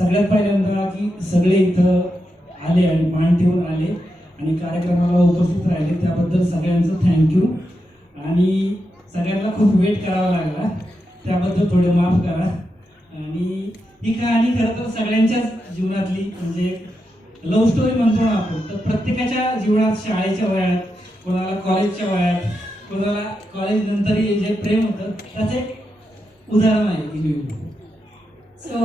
सगळ्यात पहिल्यांदा की सगळे इथं आले आणि मान ठेवून आले आणि कार्यक्रमाला उपस्थित राहिले. त्याबद्दल सगळ्यांचं थँक्यू आणि सगळ्यांना खूप वेट करावा लागला. त्याबद्दल थोडे माफ करा. आणि ही कहाणी खरं तर सगळ्यांच्याच जीवनातली म्हणजे लव्ह स्टोरी म्हणतो ना आपण तर प्रत्येकाच्या जीवनात शाळेच्या वयात कोणाला कॉलेजच्या वयात कोणाला कॉलेज नंतर जे प्रेम होतं त्याचं एक उदाहरण आहे. सो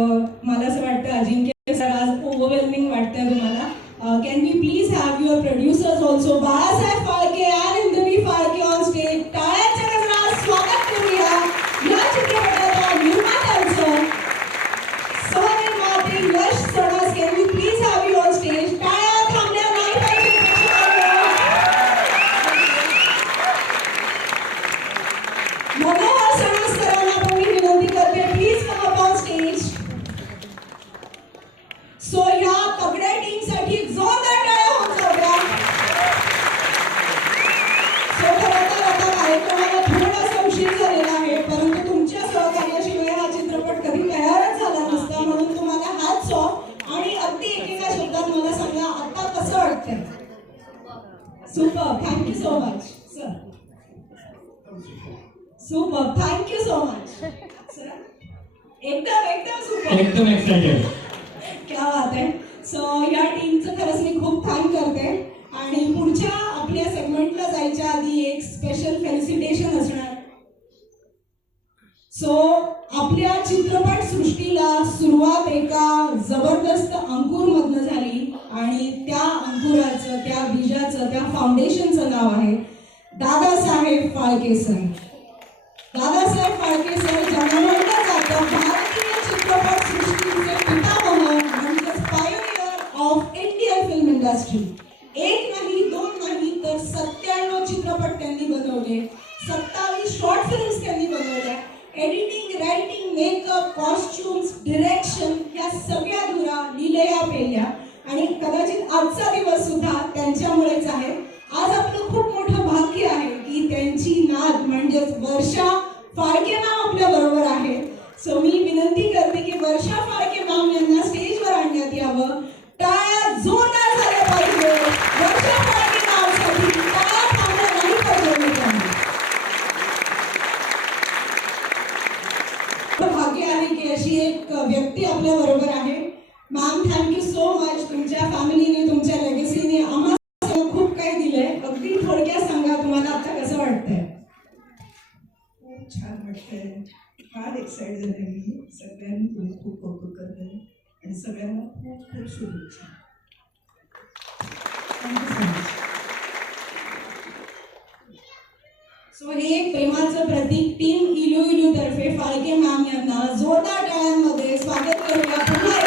मला असं वाटतं अजिंक्य सर आज ओव्हरवेल्मिंग वाटतंय तुम्हाला. Can we please have your producers also Balasaheb super thank you so much sir एकदम एकदम सुपर एकदम एक्सायटेड क्या बात आहे सो या टीमचं खरंच मी खूप थँक करते. आणि पुढच्या आपल्या सेगमेंटला जायच्या आधी एक स्पेशल फेलिसिटेशन असणार. सो आपल्या चित्रपट सृष्टीला सुरुवात एका जबरदस्त अंकुर मधनं झाली. आणि त्या अंकुराचं त्या बीजाचं त्या फाउंडेशनचं नाव आहे दादासाहेब फाळके सर. नाही. एक नाही दोन नाही तर सत्त्याण्णव चित्रपट त्यांनी बनवले. सत्तावीस शॉर्ट फिल्म्स त्यांनी बनवल्या. Editing writing makeup costumes direction ह्या सगळ्या धुरा लिलया पेल्या. आणि कदाचित आजचा दिवस सुद्धा त्यांच्यामुळेच आहे. आज आपलं खूप मोठं भाग्य आहे की त्यांची नाद म्हणजेच वर्षा फाळके मॅम आपल्या बरोबर आहे. सो मी विनंती करते की वर्षा फाळके मॅम यांना स्टेजवर आणण्यात यावं. फार एक्साइट मी सगळ्यांनी तुम्ही खूप कौतुक करते आणि सगळ्यांना खूप खूप शुभेच्छा सो हे प्रेमाचं प्रतीक टीम इलू इलू तर्फे फाळके मॅम यांना जोरदार टाळ्यांमध्ये स्वागत करूया पुन्हा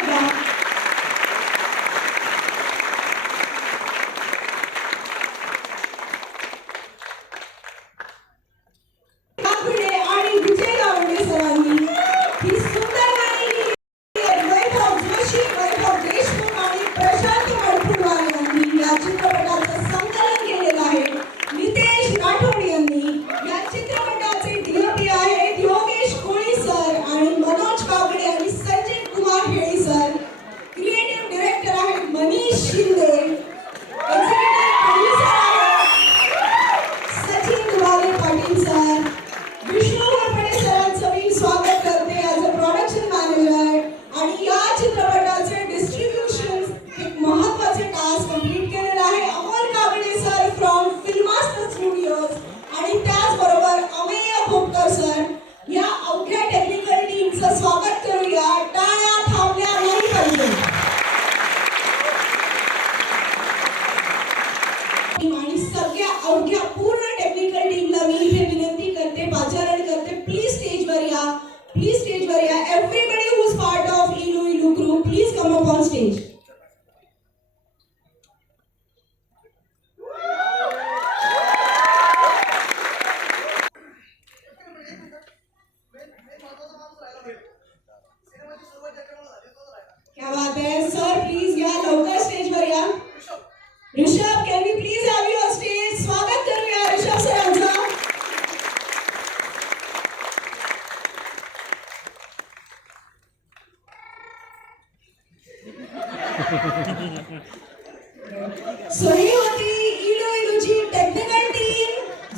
सो ही होती इलो इलोची टेक्निकल टीम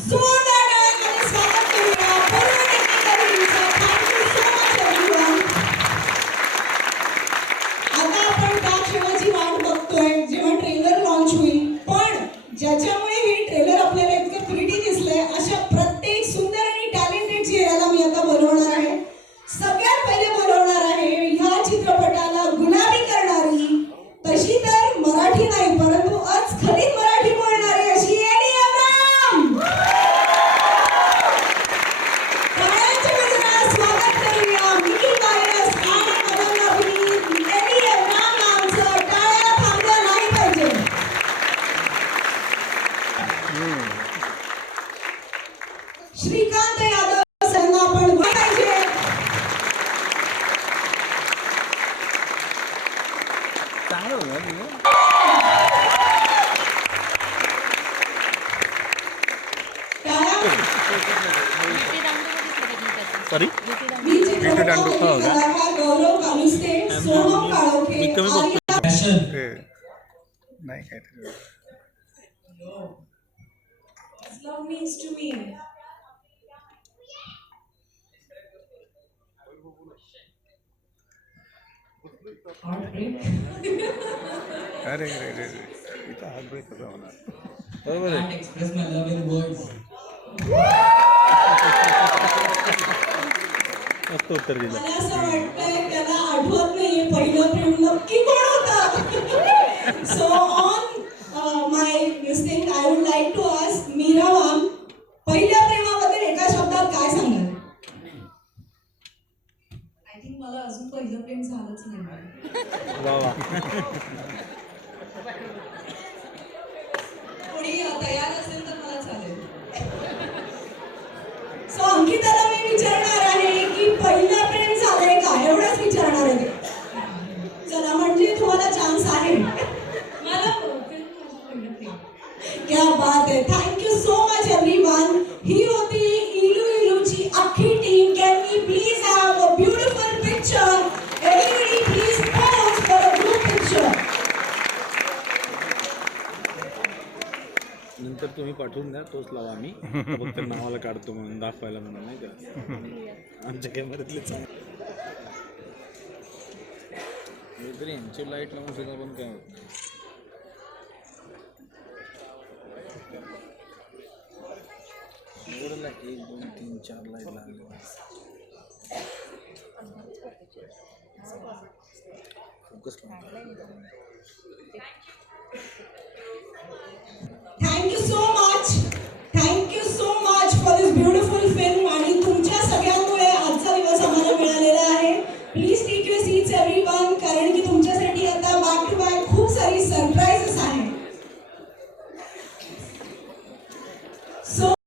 जोड चांगलं होतं तुझं टाळ्या सॉरी मी चित्रपटातील हो का? कलाकार गौरव कालुस्ते सोहम काळोखे मी कमी बघतो. आर्या पॅशन ते नाही काय अरे अरे अरे अरे. इथं हात ब्रेक कसा होणार बरोबर आहे. Can't express my love in words. मस्त उत्तर दिलं. मला असं वाटतंय त्याला आठवत नाहीये पहिलं प्रेम नक्की कोण होतं. So on my thing I would like to ask Meera ma'am पहिल्या प्रेमाबद्दल एका शब्दात काय सांगाल आय थिंक मला अजून पहिलं प्रेम झालंच नाही वा वा कोणी तयार असेल तर मला चालेल सो अंकिताला मी विचारणार आहे की पहिलं प्रेम झालंय का एवढंच विचारणार आहे चला म्हणजे तुम्हाला चान्स आहे मला फिल्म माझं पहिलं प्रेम क्या बात है। Thank you so much everyone ही होती इलू इलूची अख्खी team can we please have a beautiful picture everybody please pose for a group picture नंतर तुम्ही पाठवून द्या तोच लावा आम्ही. फक्त नावाला काढतो म्हणून दाखवायला म्हणून नाही का? आमच्या कॅमेऱ्यातले चांगले तरी यांची लाइट लावून सुद्धा पण काय होत? नाही. एक दोन तीन चार लाइट लागले फोकस थँक्यू सो मच